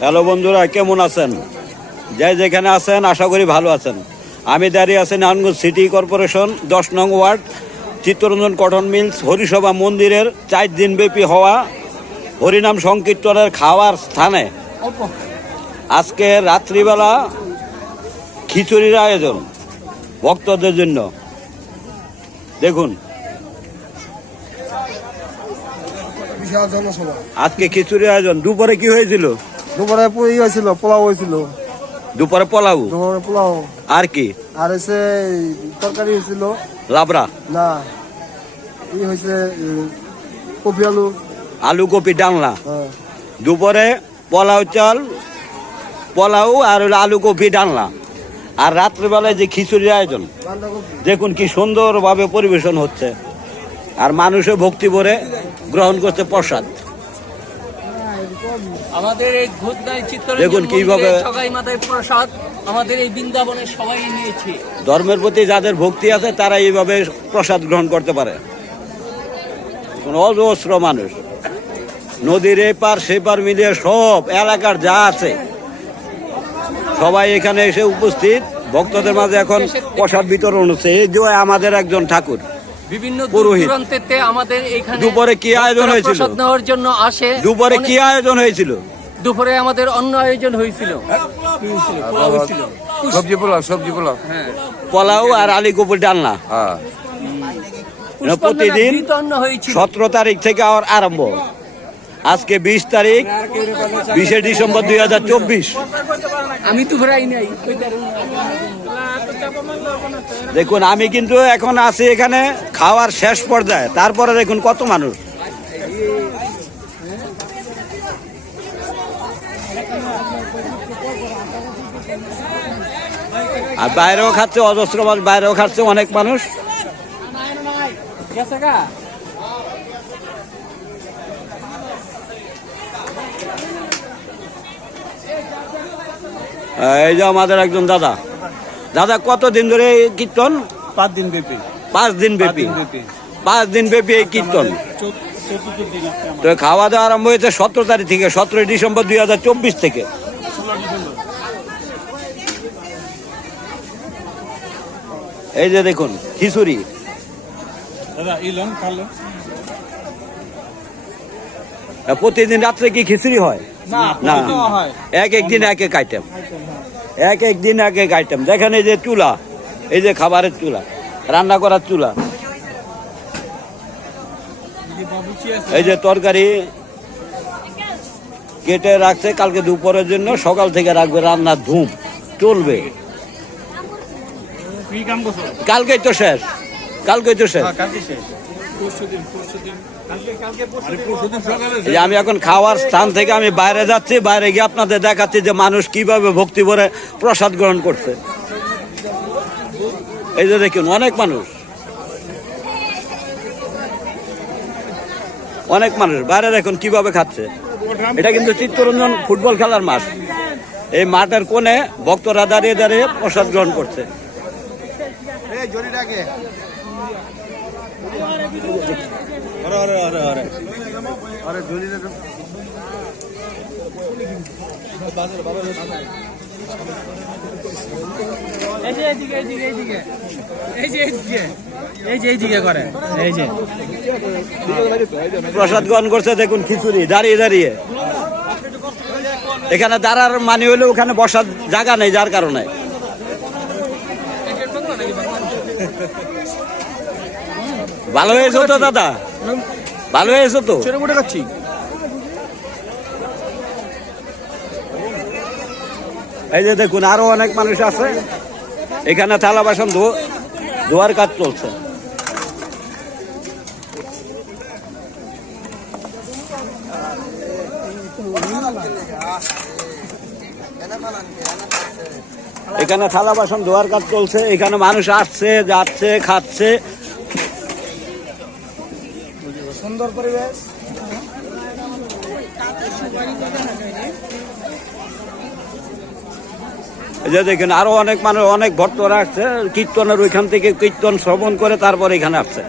Hello বন্ধুরা, কেমন আছেন? যে যেখানে আছেন, আশা করি ভালো আছেন। আমি দাঁড়িয়ে আছি নারায়ণগঞ্জ সিটি কর্পোরেশন, দশ নং ward, Chittaranjan cotton mills, Harisabha মন্দিরের চার দিনব্যাপী হওয়া হরিনাম সংকীর্তনের খাওয়ার স্থানে। আজকে রাত্রিবেলা খিচুড়ির আয়োজন ভক্তদের জন্য। দেখুন। আজকে খিচুড়ির আয়োজন। দুপুরে কি হয়েছিল? দুপুরে পুরি হয়েছিল পোলাও হয়েছিল। দুপুরে পোলাও? দুপুরে পোলাও। আর কি? আর এসে তরকারি হয়েছিল। লাবড়া? না ই হয়েছে কপি আলু। আলু কপি ডালনা? হ্যাঁ। দুপুরে পোলাও চাল পোলাও আর আলু কপি ডালনা। আর রাত্রিবেলায় যে খিচুড়ির আয়োজন দেখুন কি সুন্দরভাবে পরিবেশন হচ্ছে। আর মানুষও ভক্তি ভরে গ্রহণ করতে প্রসাদ। আমাদের এই দেখুন কিভাবে- মাথায় প্রসাদ আমাদের এই বৃন্দাবনে সবাই নিয়েছে। ধর্মের প্রতি যাদের ভক্তি আছে তারা এইভাবে প্রসাদ গ্রহণ করতে পারে। কোন অজস্র মানুষ। নদীর এপার সেপার মিলিয়ে সব এলাকার যা আছে সবাই এখানে এসে উপস্থিত। ভক্তদের মাঝে এখন প্রসাদ বিতরণ হচ্ছে। এই যে আমাদের একজন ঠাকুর। বিভিন্ন। দূরান্তেতে আমাদের এখানে দুপুরে কি আয়োজন হয়েছিল? প্রসাদ নেওয়ার জন্য আসে। দুপুরে কি আয়োজন হয়েছিল? দুপুরে আমাদের অন্য আয়োজন হয়েছিল। হয়েছিল। সবজি পোলাও সবজি পোলাও হ্যাঁ পোলাও। আর আলি গোপুর ডালনা। হ্যাঁ। প্রতিদিন বিতরণ সতেরো তারিখ থেকে আর আরম্ভ। আজকে বিশ তারিখ বিশে ডিসেম্বর দুই হাজার চব্বিশ। আমি তো ঘুরাই নাই দেখুন আমি কিন্তু এখন আছি এখানে খাওয়ার শেষ পর্যায়ে। তারপরে দেখুন কত মানুষ। আর বাইরেও খাচ্ছে অজস্র মানুষ বাইরেও খাচ্ছে অনেক মানুষ। এই যে আমাদের একজন দাদা। দাদা কত দিন ধরে এই কীর্তন? পাঁচ দিন ব্যাপী। পাঁচ দিন ব্যাপী। পাঁচ দিন ব্যাপী এই কীর্তন। আজকে আমার তো খাওয়া দাওয়া আরম্ভ হয়েছে সতেরো তারিখ থেকে সতেরোই ডিসেম্বর দুই হাজার চব্বিশ থেকে। এই যে দেখুন খিচুড়ি। প্রতিদিন রাত্রে কি খিচুড়ি হয়? না না এক এক দিন এক এক আইটেম এক এক দিন এক এক আইটেম দেখেন এই যে চুলা এই যে খাবারের চুলা রান্না করার চুলা। এই যে তরকারি কেটে রাখছে কালকে দুপুরের জন্য সকাল থেকে রাখবে রান্নার ধুম। চলবে। কি কাম করছ? কালকেই তো শেষ। কালকেই তো শেষ। আমি এখন খাওয়ার স্থান থেকে আমি বাইরে যাচ্ছি বাইরে গিয়ে আপনাদের দেখাচ্ছি যে মানুষ কীভাবে ভক্তি ভরে প্রসাদ গ্রহণ করছে। এই যে দেখুন অনেক মানুষ। অনেক মানুষ। বাইরে দেখুন কীভাবে খাচ্ছে। এটা কিন্তু চিত্তরঞ্জন ফুটবল খেলার মাঠ। এই মাঠের কোণে ভক্তরা দাঁড়িয়ে দাঁড়িয়ে প্রসাদ গ্রহণ করছে। প্রসাদ গ্রহণ করছে, দেখুন খিচুড়ি, দাঁড়িয়ে দাঁড়িয়ে। এখানে দাঁড়ার মানে হলে ওখানে বসার জায়গা নেই, যার কারণে। ভালো হয়েছে তো দাদা? ভালো হয়েছে তো? মোটে খাচ্ছি। এই যে দেখুন আরও অনেক মানুষ আছে। এখানে থালা বাসন ধোয়ার কাজ চলছে। এখানে থালা বাসন ধোয়ার কাজ চলছে। এখানে মানুষ আসছে যাচ্ছে খাচ্ছে। সুন্দর পরিবেশ। যে দেখেন, আরও অনেক মানুষ, অনেক ভক্তরা আসছে, কীর্তনের ওইখান থেকে কীর্তন শ্রবণ করে তারপর এখানে আসছে।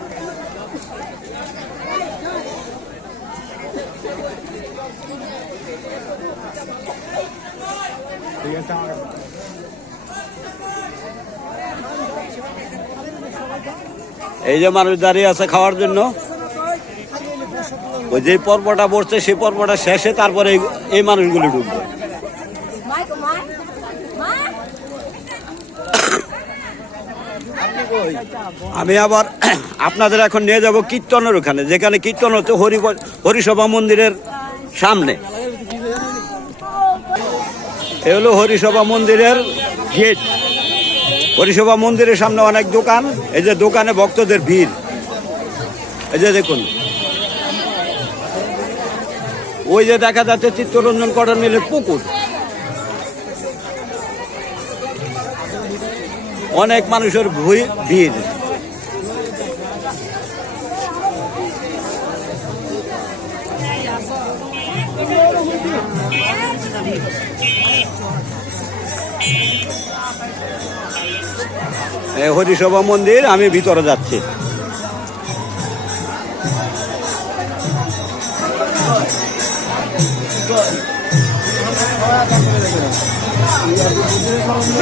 এই যে মানুষ দাঁড়িয়ে আছে খাওয়ার জন্য। ওই যে পর্বটা বসছে সেই পর্বটা শেষে তারপরে এই- মানুষগুলি ঢুকবে. আমি আবার আপনাদের এখন নিয়ে যাব কীর্তনের ওখানে যেখানে কীর্তন হচ্ছে হরি হরিসভা মন্দিরের সামনে। এ হলো হরিসভা মন্দিরের গেট। হরিসভা মন্দিরের সামনে অনেক দোকান এই যে দোকানে ভক্তদের ভিড়। এই যে দেখুন ওই যে দেখা যাচ্ছে চিত্তরঞ্জন কটন মিলের পুকুর। অনেক মানুষের ভিড়। হরিসভা মন্দির, আমি ভিতরে যাচ্ছি।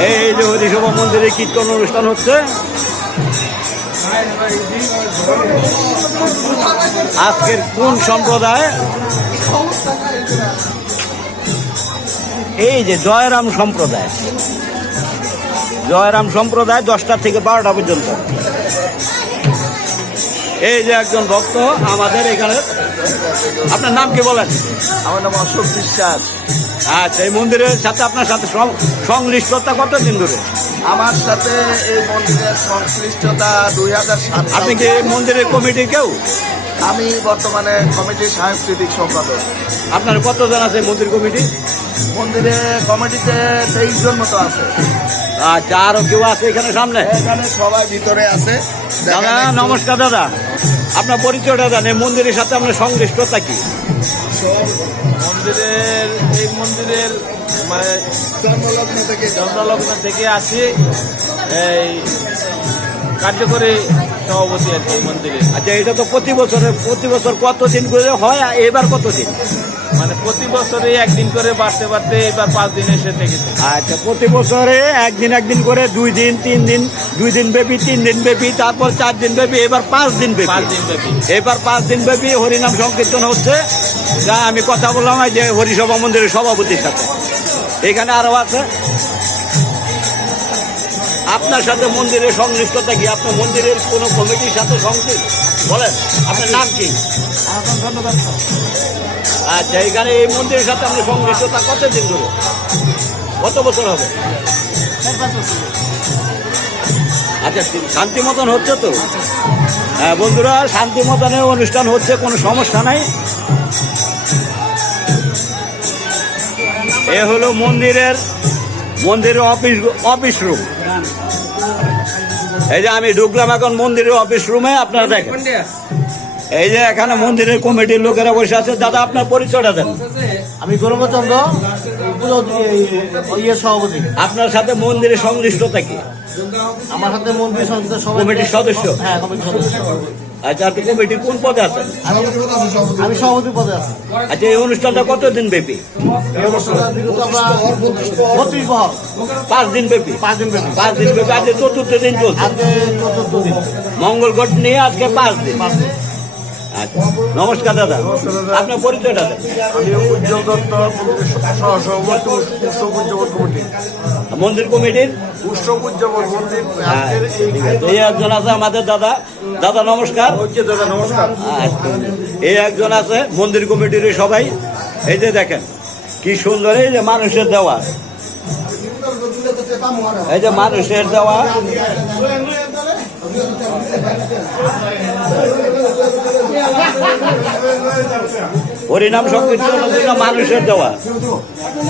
এই যে হরিসভা মন্দিরে কীর্তন অনুষ্ঠান হচ্ছে। আজকের কোন সম্প্রদায়? এই যে জয়রাম সম্প্রদায়। জয়রাম সম্প্রদায় দশটা থেকে বারোটা পর্যন্ত। এই যে একজন ভক্ত আমাদের এখানে। আপনার নাম কি বলেন? আমার নাম অশোক বিশ্বাস। আচ্ছা এই মন্দিরের সাথে আপনার সাথে সংশ্লিষ্টতা কতদিন ধরে? আমার সাথে এই মন্দিরের সংশ্লিষ্টতা দুই হাজার সাত আপনি কি এই মন্দিরের কমিটি কেউ? আমি বর্তমানে কমিটির সাংস্কৃতিক সম্পাদক। আপনার কতজন আছে মন্দির কমিটি? মন্দিরে কমিটিতে তেইশ জন মতো আছে। আচ্ছা আরও কেউ আছে এখানে সামনে? এখানে সবাই ভিতরে আছে। দাদা নমস্কার দাদা। আপনার পরিচয়টা জানেন মন্দিরের সাথে আপনার সংশ্লিষ্টতা কি? মন্দিরের এই মন্দিরের মানে জন্মলগ্ন থেকে। জন্মলগ্ন থেকে আসি এই কার্যকরী সভাপতি আর কি মন্দিরে। আচ্ছা এটা তো প্রতি বছরে প্রতি বছর কত দিন করে হয় আর এবার কত দিন? মানে প্রতি বছরে একদিন করে বাড়তে বাড়তে এবার পাঁচ দিন এসে থেকেছে আচ্ছা প্রতি বছরে একদিন একদিন করে দুই দিন তিন দিন দুই দিন ব্যাপী তিন দিন ব্যাপী তারপর চার দিন ব্যাপী এবার পাঁচ দিন পাঁচ ব্যাপী দিন ব্যাপী। এবার পাঁচ দিন ব্যাপী হরিনাম সংকীর্তন হচ্ছে। যা আমি কথা বললাম এই যে হরিসভা মন্দিরের সভাপতির সাথে। এখানে আরও আছে। আপনার সাথে মন্দিরের সংশ্লিষ্টতা কি? আপনার মন্দিরের কোনো কমিটির সাথে সংশ্লিষ্ট? বলেন আপনার নাম কি? আচ্ছা এখানে এই মন্দিরের সাথে আপনার সংশ্লিষ্টতা কতদিন ধরে? কত বছর হবে? আচ্ছা শান্তি মতন হচ্ছে তো? হ্যাঁ বন্ধুরা শান্তি মতনের অনুষ্ঠান হচ্ছে কোনো সমস্যা নাই। এ হলো মন্দিরের মন্দিরের অফিস অফিস রুম এই যে আমি ঢুকলাম এখন মন্দিরের অফিস রুমে আপনারা দেখেন। এই যে এখানে মন্দিরের কমিটির লোকেরা বসে আছে। দাদা আপনার পরিচয়টা দেন। আমি গৌরবচন্দ্র সভাপতি। আপনার সাথে মন্দিরের সংশ্লিষ্টতা কি? আমার সাথে মন্দির সংস্থা সবাই কমিটির সদস্য? হ্যাঁ কমিটির সদস্য। আচ্ছা আপনি কমিটির কোন পদে আছেন আমি সভাপতি পদে আছি। আচ্ছা এই অনুষ্ঠানটা কতদিন ব্যাপী? বত্রিশ বহর পাঁচ দিন ব্যাপী? পাঁচ দিন ব্যাপী। পাঁচ দিন ব্যাপী। আজকে চতুর্থ দিন চলছে। আজকে চতুর্থ দিন। মঙ্গল ঘট নিয়ে আজকে পাঁচ দিন। পাঁচ দিন। আচ্ছা নমস্কার দাদা। আপনার উজ্জ্বল দত্ত উদযাপন কমিটি। মন্দির কমিটির? উৎসব উদযাপন মন্দির। হ্যাঁ। এই একজন আছে আমাদের দাদা। দাদা নমস্কার। দাদা নমস্কার। আচ্ছা। এই একজন আছে মন্দির কমিটির সবাই। এই যে দেখেন কি সুন্দর এই যে মানুষের দেওয়া এই যে মানুষের দেওয়া হরিনাম সংকীর্তনের জন্য মানুষের দেওয়া। তুই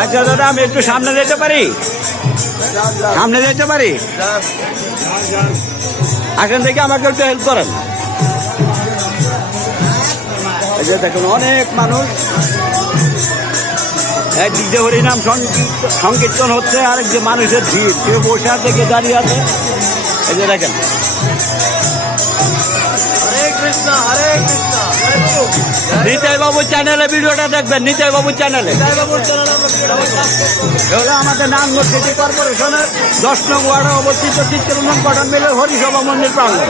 আচ্ছা দাদা আমি একটু সামনে যেতে পারি? সামনে যেতে পারি? এখান থেকে আমাকে একটু হেল্প করেন। দেখুন অনেক মানুষ। একদিক দিয়ে হরিনাম সংকীর্তন হচ্ছে আরেক যে মানুষের ভিড় কেউ বসে আছে কেউ দাঁড়িয়ে আছে। এই যে দেখেন। নিতাই বাবু চ্যানেলে ভিডিওটা দেখবেন নিতাই বাবু চ্যানেলে আমাদের নাঙ্গল সিটি কর্পোরেশনের দশ নং ওয়ার্ডে অবস্থিত চিত্তরঞ্জন কটন মিলের হরিসভা মন্দির প্রাঙ্গণ।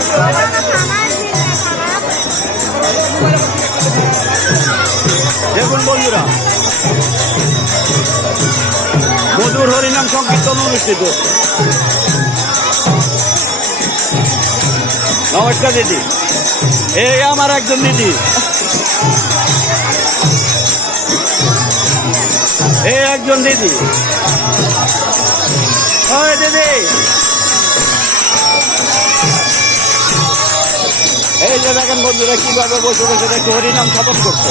দেখুন বন্ধুরা মধুর হরিনাম সংকীর্তন অনুষ্ঠিত। নমস্কার দিদি। এই আমার একজন দিদি। এই একজন দিদি। ওই দিদি। এই যে দেখেন বন্ধুরা, কীভাবে বসে বসে দেখে, হরিনাম শপথ করছে।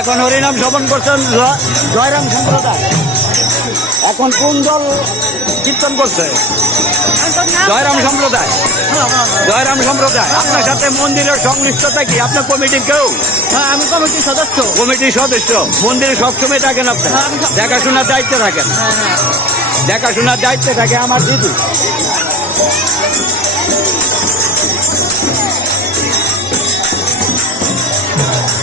এখন হরিনাম শ্রবণ করছেন জয়রাম সম্প্রদায়। এখন কোন দল কীর্তন করছে? জয়রাম সম্প্রদায়। জয়রাম সম্প্রদায়। আপনার সাথে মন্দিরের সংশ্লিষ্টতা কি? আপনার কমিটির কেউ? হ্যাঁ আমি কমিটির সদস্য। কমিটির সদস্য। মন্দিরে সবসময় থাকেন আপনি? দেখাশোনার দায়িত্বে থাকেন? হ্যাঁ হ্যাঁ। দেখাশোনার দায়িত্বে থাকে আমার দিদি।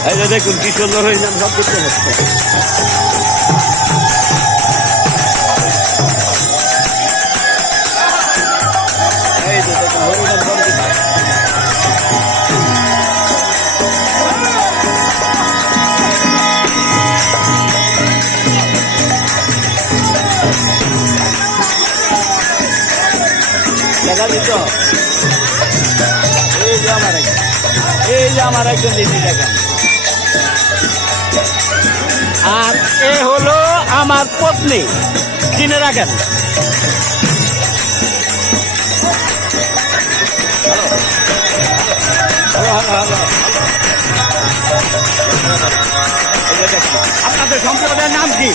এই যে দেখুন কি সুন্দর হরিনাম সব কিছু। হচ্ছে দিত এই যে আমার একজন এই যে আমার একজন দিদি দেখেন। আর এ হলো আমার পত্নী চিনে রাখেন। আপনাদের সম্প্রদায়ের নাম কি?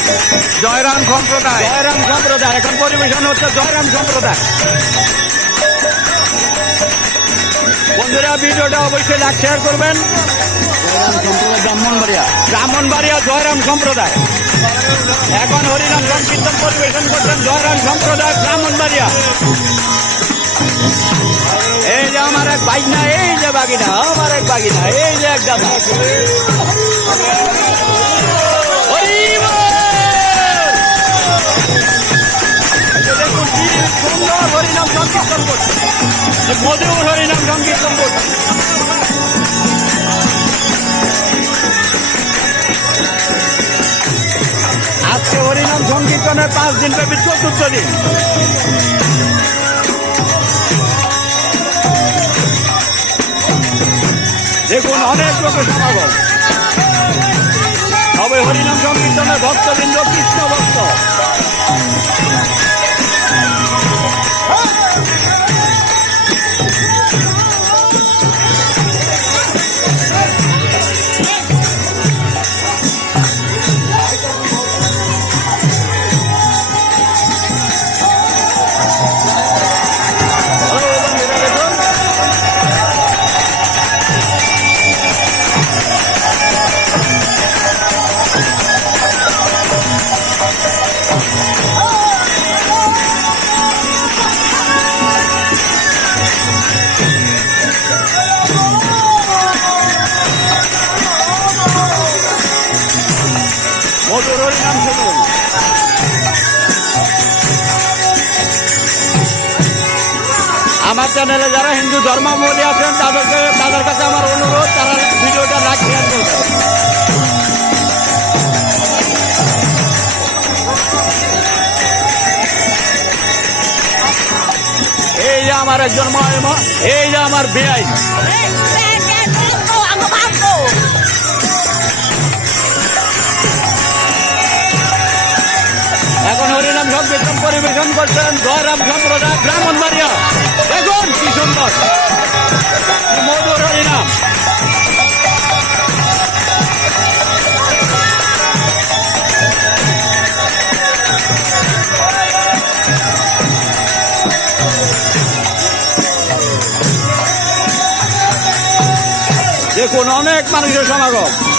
জয়রাম সম্প্রদায়। জয়রাম সম্প্রদায়। এখন পরিবেশন হচ্ছে জয়রাম সম্প্রদায়। বন্ধুরা, ভিডিওটা অবশ্যই লাইক শেয়ার করবেন। ব্রাহ্মণবাড়িয়া ব্রাহ্মণবাড়িয়া জয়রাম সম্প্রদায়। এখন হরিনাম সংকীর্তন পরিবেশন করছেন জয়রাম সম্প্রদায়, ব্রাহ্মণবাড়িয়া। এই যে আমার এক বাগিনা এই যে বাগিনা, আমার এক বাগিনা, এই যে এক দাদা। দেখুন কি সুন্দর হরিনাম সংকীর্তন করছে মধুর হরিনাম সংকীর্তন করছে আজকে হরিনাম সংকীর্তনের পাঁচ দিন ব্যাপী চতুর্থ দিন। দেখুন, অনেক লোকের সমাগম। সবাই হরিনাম সংকীর্তনের ভক্তবৃন্দ কৃষ্ণ ভক্ত চ্যানেলে যারা হিন্দু ধর্মাবলী আছেন তাদেরকে, তাদের কাছে আমার অনুরোধ, তারা ভিডিওটা লাইক শেয়ার করবেন এই যে আমার একজন মা, এই যে আমার বেআই হরিনাম সংকীর্তন পরিবেশন করছেন জয়রাম সম্প্রদায় ব্রাহ্মণবাড়িয়া দেখুন কি সুন্দর। মধুর হরিনাম। দেখুন অনেক মানুষের সমাগম।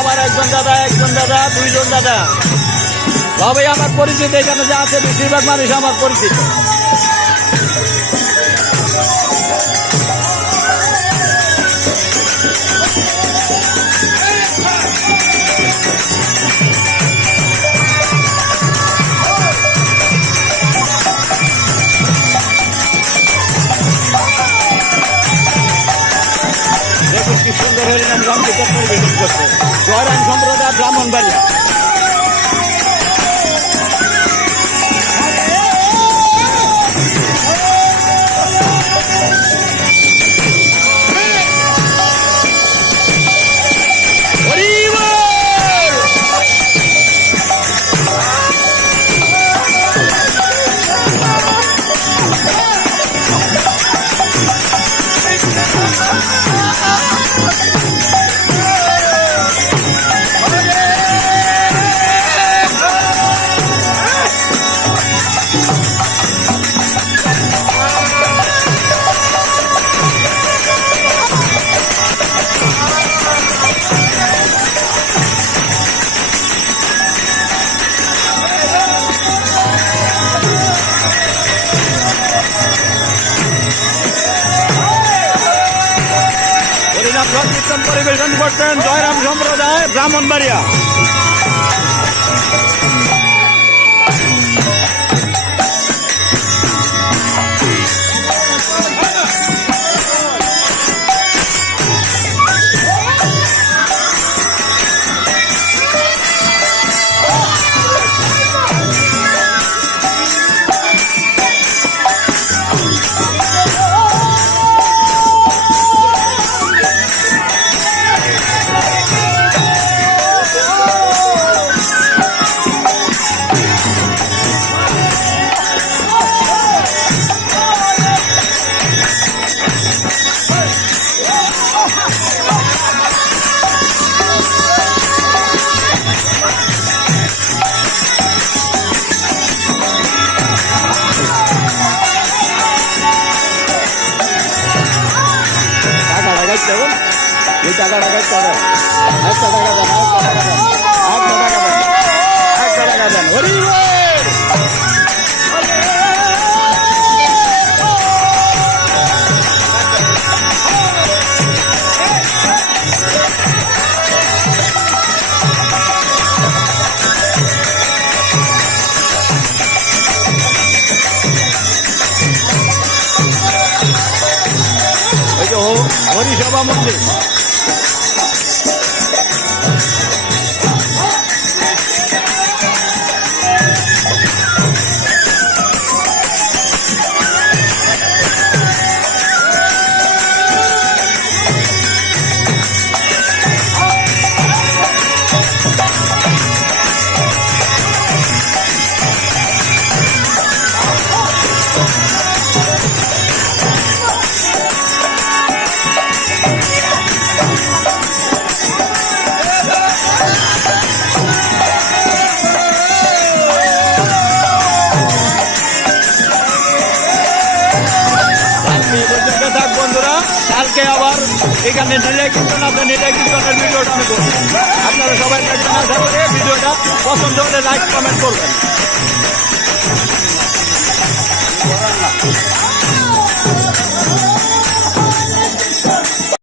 আমার একজন দাদা একজন দাদা, দুইজন দাদা। সবাই আমার পরিচিত, এখানে যে আছে বেশিরভাগ মানুষ আমার পরিচিত। কি সুন্দর জয়রাম সম্প্রদায় ব্রাহ্মণবাড়িয়া হরিনাম সংকীর্তন পরিবেশন করছেন জয়রাম সম্প্রদায় ব্রাহ্মণবাড়িয়া। টাকা লাগাইতে হবে একটা টাকা দেন একটা টাকা দেন একটা টাকা দেন একটা টাকা দেন হরি হরিসভা মন্দির। কালকে আবার এখানে নিলাই কীর্তন আছে নিলাই কীর্তনের ভিডিওটা আমি করব। আপনারা সবাই দেখবেন আশা করে ভিডিওটা পছন্দ হলে লাইক কমেন্ট করবেন।